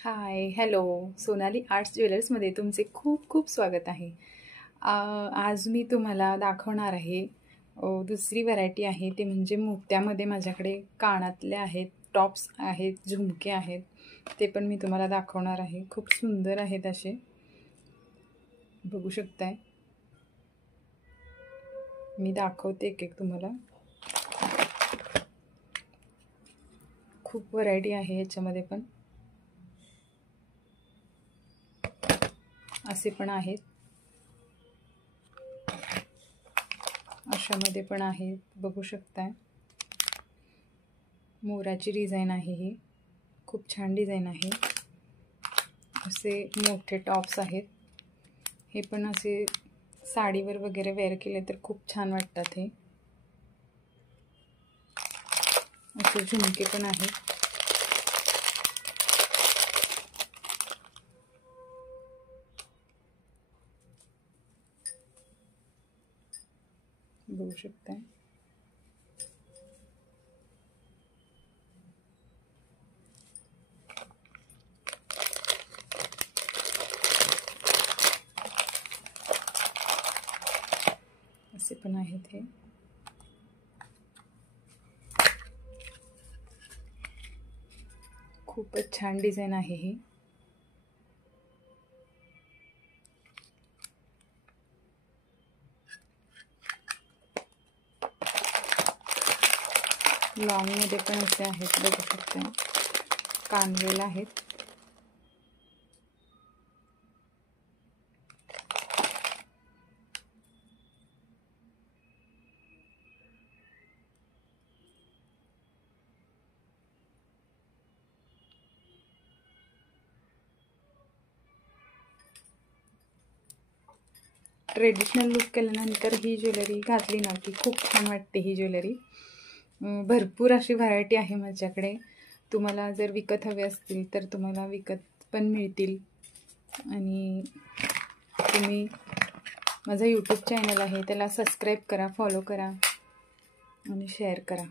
हाय, hello. Sonali arts ज्वेलर्समध्ये तुमचे खूप खूप स्वागत आहे. आज मी तुम्हाला दाखवणार आहे दुसरी व्हरायटी आहे ते म्हणजे मोत्यामध्ये माझ्याकडे कानातले आहेत, टॉप्स आहेत, झुमके आहेत. ते पण मी तुम्हाला दाखवणार आहे. खूप सुंदर आहेत असे. बघू शकताय. मी दाखवते एक एक तुम्हाला. खूप व्हरायटी आहे याच्यामध्ये पण. असे पण आहेत, अशामध्ये पण आहेत. बघू शकताय. मोराची डिझाईन आहे ही. खूप छान डिझाईन आहे. असे मोठे टॉप्स आहेत. हे पण असे साडीवर वगैरे वेअर केले तर खूप छान वाटतात. हे असे झुमके पण आहेत. बघू शकताय. असे पण आहेत. हे खूपच छान डिझाईन आहे ही. लॉंग मध्ये पण असे आहेत. बघू शकताय. कानवेल आहेत. ट्रेडिशनल लुक केल्यानंतर ही ज्वेलरी घातली ना की खूप छान वाटते. ही ज्वेलरी भरपूर अशी व्हरायटी आहे माझ्याकडे. तुम्हाला जर विकत हवे असतील तर तुम्हाला विकत पण मिळतील. आणि तुम्ही माझा यूट्यूब चॅनल आहे त्याला सबस्क्राईब करा, फॉलो करा आणि शेअर करा.